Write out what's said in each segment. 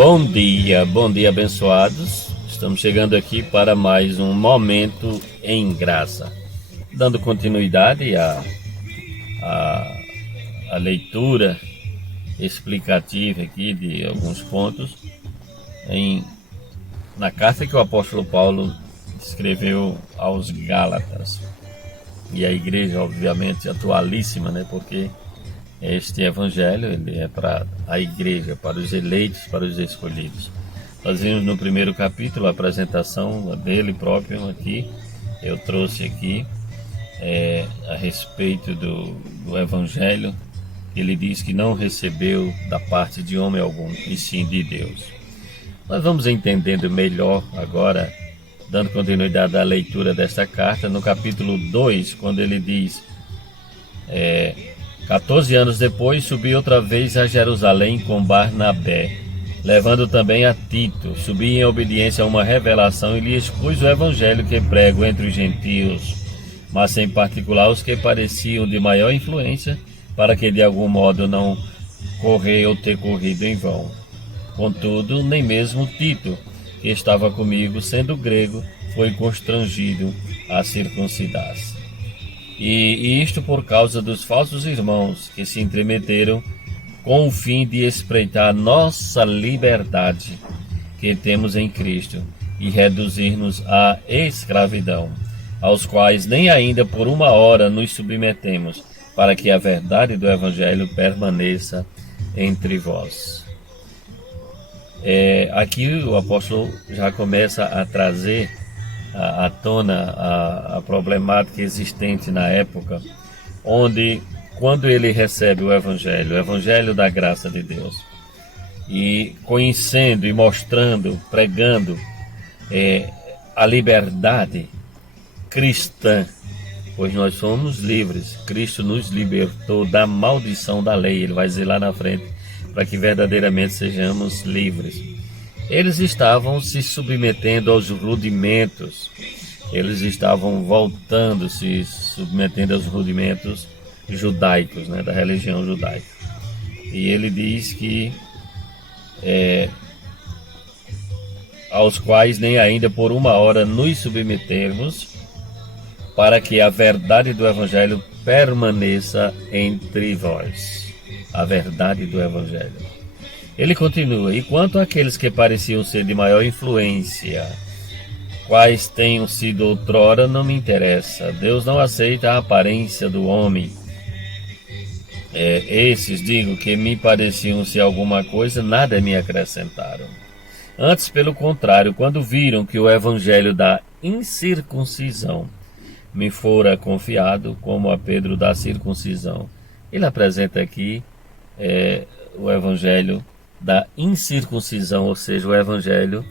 Bom dia abençoados. Estamos chegando aqui para mais um Momento em Graça, dando continuidade à leitura explicativa aqui de alguns pontos na carta que o apóstolo Paulo escreveu aos Gálatas. E a igreja, obviamente, atualíssima, né? Porque este evangelho ele é para a igreja, para os eleitos, para os escolhidos. Nós vimos no primeiro capítulo a apresentação dele próprio aqui. Eu trouxe aqui a respeito do evangelho. Ele diz que não recebeu da parte de homem algum, e sim de Deus. Nós vamos entendendo melhor agora, dando continuidade à leitura desta carta, no capítulo 2, quando ele diz: 14 anos depois, subi outra vez a Jerusalém com Barnabé, levando também a Tito. Subi em obediência a uma revelação e lhe expus o evangelho que prego entre os gentios, mas em particular os que pareciam de maior influência, para que de algum modo não correr ou ter corrido em vão. Contudo, nem mesmo Tito, que estava comigo, sendo grego, foi constrangido a circuncidar-se. E isto por causa dos falsos irmãos que se intrometeram com o fim de espreitar nossa liberdade que temos em Cristo e reduzir-nos à escravidão, aos quais nem ainda por uma hora nos submetemos, para que a verdade do Evangelho permaneça entre vós. Aqui o apóstolo já começa a trazer à tona a problemática existente na época, onde, quando ele recebe o Evangelho da graça de Deus, e conhecendo e mostrando, pregando a liberdade cristã, pois nós somos livres, Cristo nos libertou da maldição da lei, ele vai dizer lá na frente, para que verdadeiramente sejamos livres. Eles estavam se submetendo aos rudimentos, eles estavam voltando, se submetendo aos rudimentos judaicos, né, da religião judaica. E ele diz que aos quais nem ainda por uma hora nos submetermos, para que a verdade do Evangelho permaneça entre vós. A verdade do Evangelho. Ele continua: e quanto àqueles que pareciam ser de maior influência, quais tenham sido outrora, não me interessa. Deus não aceita a aparência do homem. Esses, digo, que me pareciam ser alguma coisa, nada me acrescentaram. Antes, pelo contrário, quando viram que o evangelho da incircuncisão me fora confiado, como a Pedro da circuncisão. Ele apresenta aqui o evangelho da incircuncisão, ou seja, o evangelho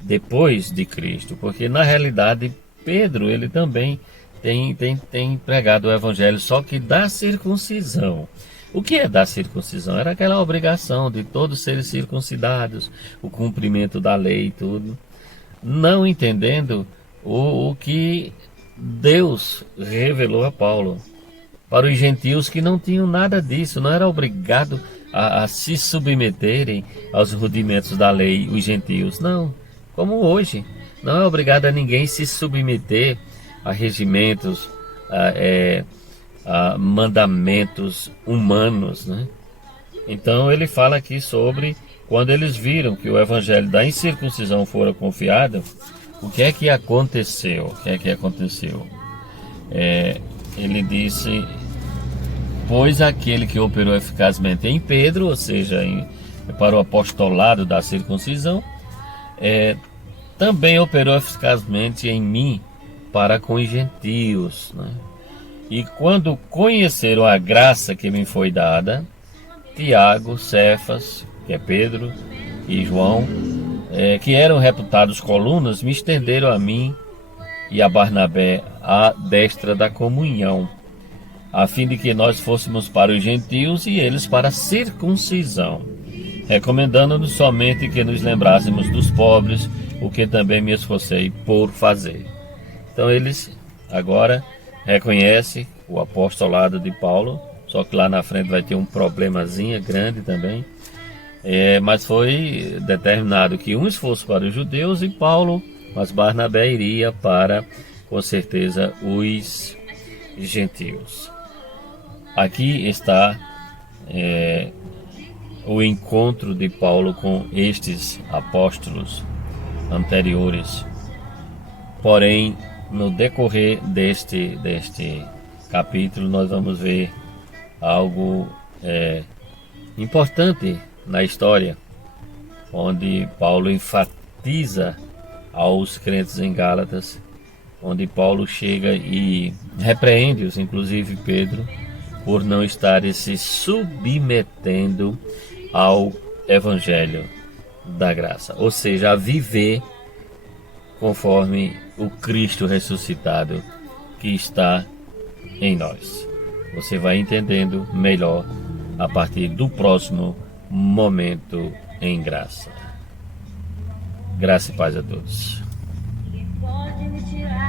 depois de Cristo, porque na realidade Pedro ele também tem pregado o evangelho, só que da circuncisão. O que é da circuncisão? Era aquela obrigação de todos serem circuncidados, o cumprimento da lei e tudo, não entendendo o que Deus revelou a Paulo para os gentios que não tinham nada disso, não era obrigado a se submeterem aos rudimentos da lei, os gentios, não, como hoje, não é obrigado a ninguém se submeter a regimentos, a mandamentos humanos, né? Então ele fala aqui sobre quando eles viram que o evangelho da incircuncisão fora confiado, o que é que aconteceu? Ele disse: pois aquele que operou eficazmente em Pedro, ou seja, para o apostolado da circuncisão, também operou eficazmente em mim para com os gentios, né? E quando conheceram a graça que me foi dada, Tiago, Cefas, que é Pedro, e João, que eram reputados colunas, me estenderam a mim e a Barnabé à destra da comunhão, a fim de que nós fôssemos para os gentios e eles para a circuncisão, recomendando-nos somente que nos lembrássemos dos pobres, o que também me esforcei por fazer. Então eles agora reconhecem o apostolado de Paulo, só que lá na frente vai ter um problemazinho grande também, Mas foi determinado que uns fossem para os judeus e Paulo, mas Barnabé iria para, com certeza, os gentios. Aqui está o encontro de Paulo com estes apóstolos anteriores. Porém, no decorrer deste capítulo, nós vamos ver algo importante na história, onde Paulo enfatiza aos crentes em Gálatas, onde Paulo chega e repreende-os, inclusive Pedro, por não estarem se submetendo ao Evangelho da graça, ou seja, a viver conforme o Cristo ressuscitado que está em nós. Você vai entendendo melhor a partir do próximo momento em graça. Graça e paz a todos. Pode me tirar